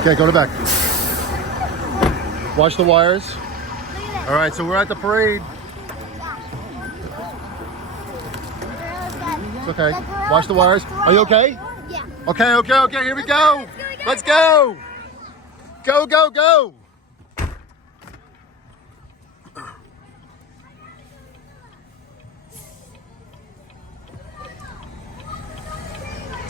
Okay, go to back. Watch the wires. All right, so we're at the parade. It's okay. Watch the wires. Are you okay? Yeah. Okay. Here we go. Let's go. Go.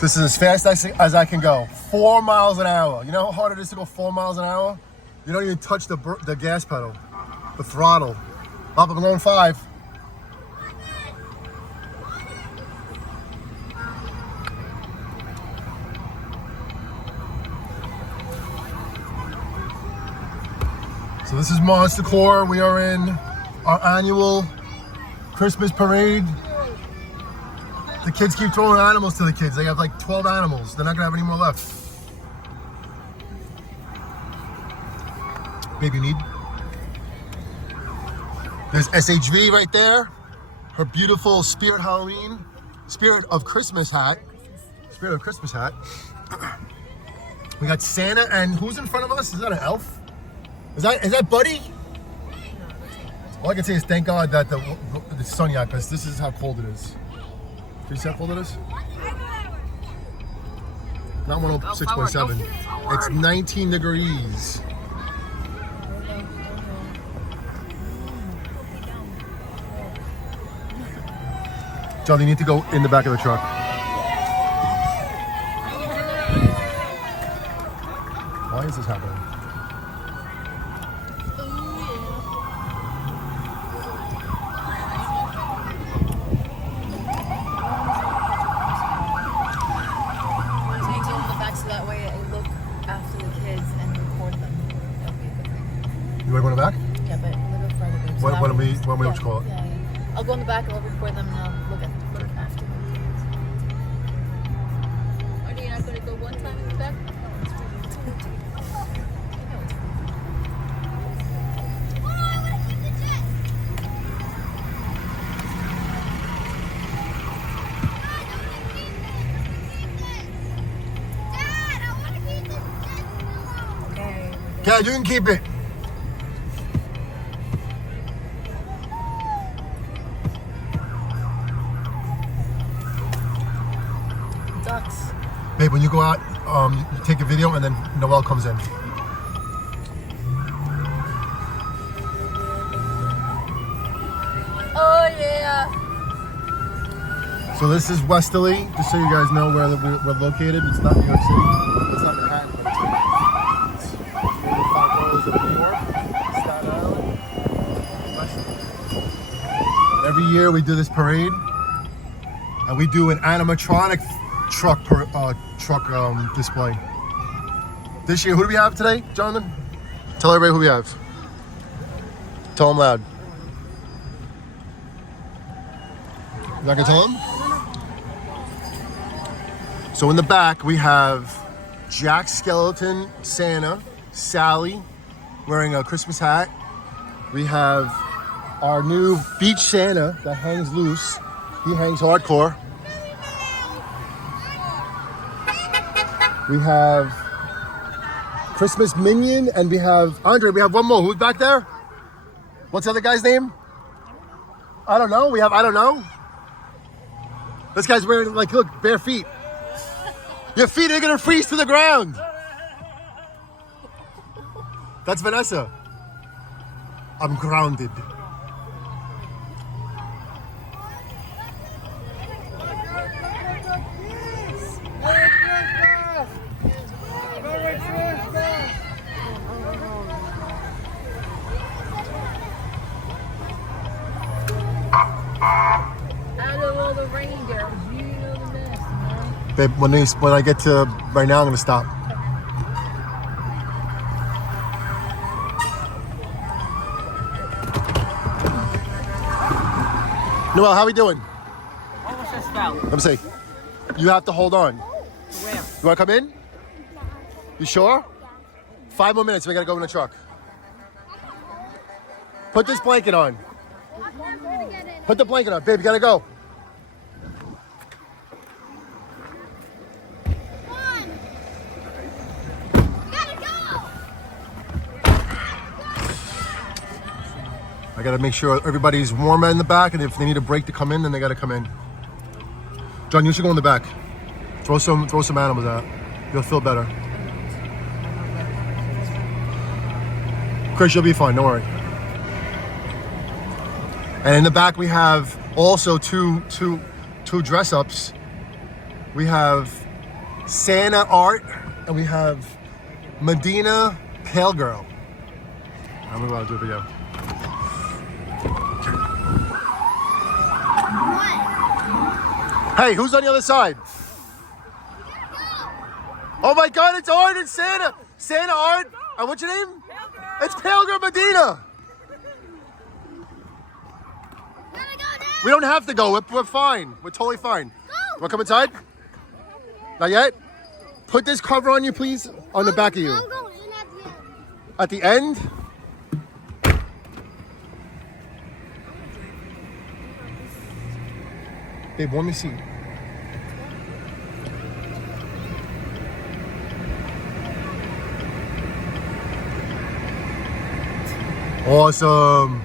This is as fast as I can go. 4 miles an hour. You know how hard it is to go 4 miles an hour? You don't even touch the gas pedal, the throttle. Up, I'm going 5. So this is Monster Core. We are in our annual Christmas parade. The kids keep throwing animals to the kids. They have like 12 animals. They're not gonna have any more left. Baby need. There's SHV right there. Her beautiful Spirit of Christmas hat. We got Santa, and who's in front of us? Is that an elf? Is that Buddy? All I can say is thank God that the sun out, because this is how cold it is. Do you see how cold it is? Not 106.7. It's 19 degrees. John, you need to go in the back of the truck. Why is this happening? You want to go in the back? Yeah, but a little further. When we what you call it? Yeah. I'll go in the back and I'll record them and I'll look after them. Are you not going to go one time in the back? Okay, you can keep it. Ducks. Babe, when you go out, you take a video and then Noelle comes in. Oh yeah. So this is Westerly, just so you guys know where we're located. It's not New York City. It's not Manhattan, but it's the 5 boroughs of New York, Staten Island, Westerly. Every year we do this parade, and we do an animatronic truck display. This year, who do we have today, Jonathan? Tell everybody who we have. Tell them loud. You not gonna tell them? So in the back we have Jack Skeleton Santa, Sally wearing a Christmas hat. We have our new beach Santa that hangs loose. He hangs hardcore. We have Christmas Minion, and we have Andre. We have one more. Who's back there? What's the other guy's name? I don't know. I don't know. This guy's wearing, like, look, bare feet. Your feet are gonna freeze to the ground. That's Vanessa. I'm grounded. Babe, when I get to right now, I'm gonna stop. Noelle, how we doing? Almost just fell. Let me see. You have to hold on. Where? You wanna come in? You sure? 5 more minutes, we gotta go in the truck. Put this blanket on. Put the blanket on, babe, you gotta go. Gotta go! I gotta make sure everybody's warm in the back, and if they need a break to come in, then they gotta come in. John, you should go in the back. Throw some animals out. You'll feel better. Chris, you'll be fine. Don't worry. And in the back, we have also two dress ups. We have Santa art, and we have Medina Pale Girl. I'm about to do a video. Hey, who's on the other side? Oh my God, it's Art and Santa. Santa Art. And what's your name? It's Pale Girl Medina. We don't have to go. We're fine. We're totally fine. Want to come inside? Not yet? Put this cover on you, please, on the back of you. At the end? Babe, warm your seat. Awesome.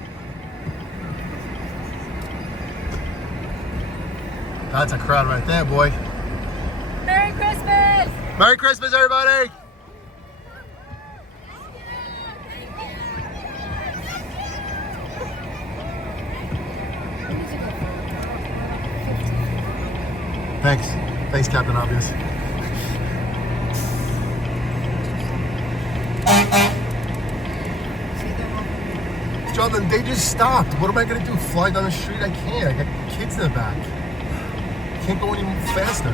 That's a crowd right there, boy. Merry Christmas! Merry Christmas, everybody! Thanks. Thanks, Captain Obvious. Jonathan, they just stopped. What am I gonna do? Fly down the street? I can't. I got kids in the back. Can't go any faster.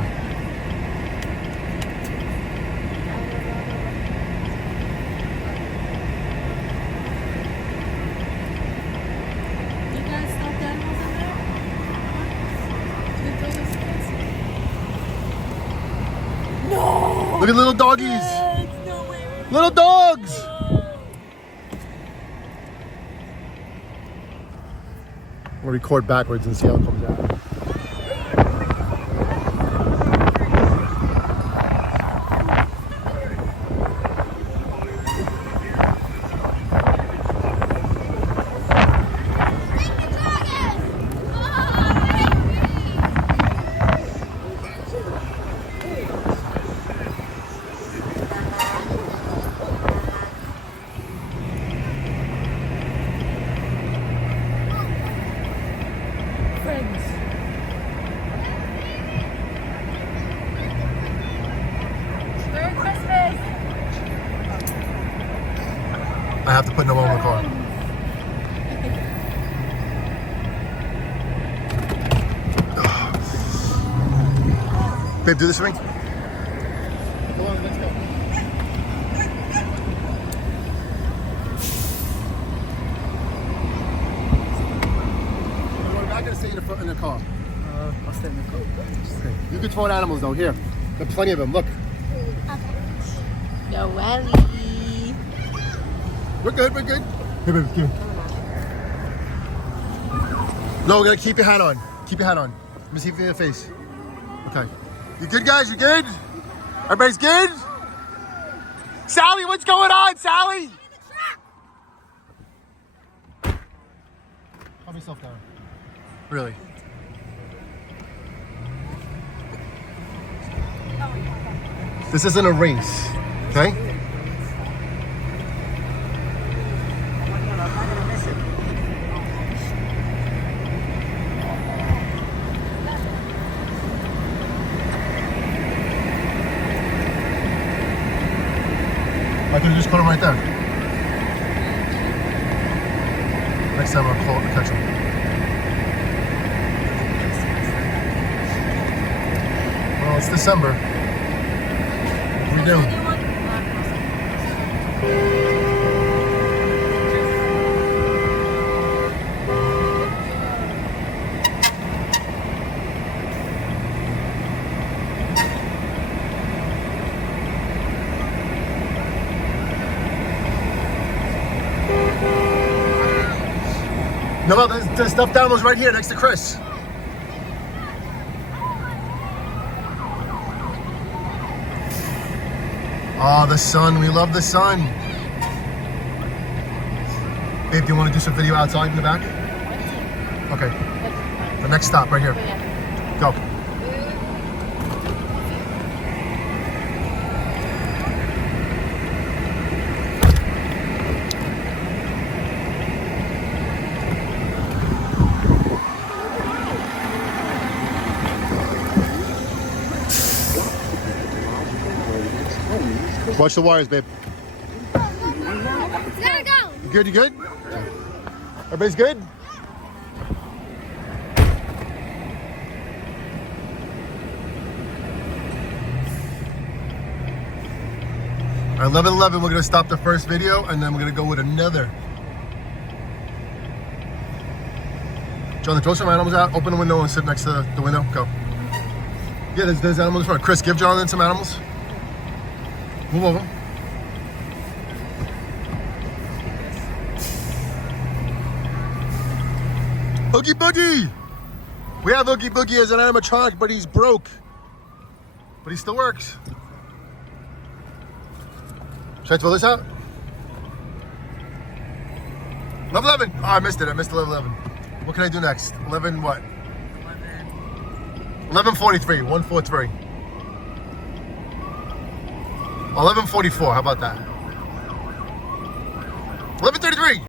You guys stuffed animals in there? Did those kids? No! Look at little doggies. Yes, no way. Little dogs. I'm gonna record backwards and see how it comes out. Merry Christmas! I have to put no one in the car. Babe, do this for me. Come on, let's go. We're not gonna stay in the car. I'll stay in the car. Okay. You can throw animals though. Here, there are plenty of them. Look, Yo, Welly. we're good. We're good. Hey, babe, here. No, we're gonna keep your hat on. Keep your hat on. Let me see if you have your face. Okay. You good, guys? You good? Everybody's good? Sally, what's going on, Sally? Calm yourself down. Really? This isn't a race, okay? I could have just put him right there. Next time I'll call it to catch him. Well, it's December. What are we doing? No, the stuffed animal's right here next to Chris. Oh, the sun. We love the sun. Babe, do you want to do some video outside in the back? Okay. The next stop right here. Go. Watch the wires, babe. Gotta go. You good? You good? Everybody's good? All right, 11:11. We're gonna stop the first video, and then we're gonna go with another. Jonathan, throw some animals out. Open the window and sit next to the window. Go. Yeah, there's animals in front. Chris, give Jonathan some animals. Move over. Oogie Boogie! We have Oogie Boogie as an animatronic, but he's broke. But he still works. Should I throw this out? 11:11. Oh, I missed it. I missed 11:11. What can I do next? 11 what? 11:43. 143. 11:44. How about that? 11:33.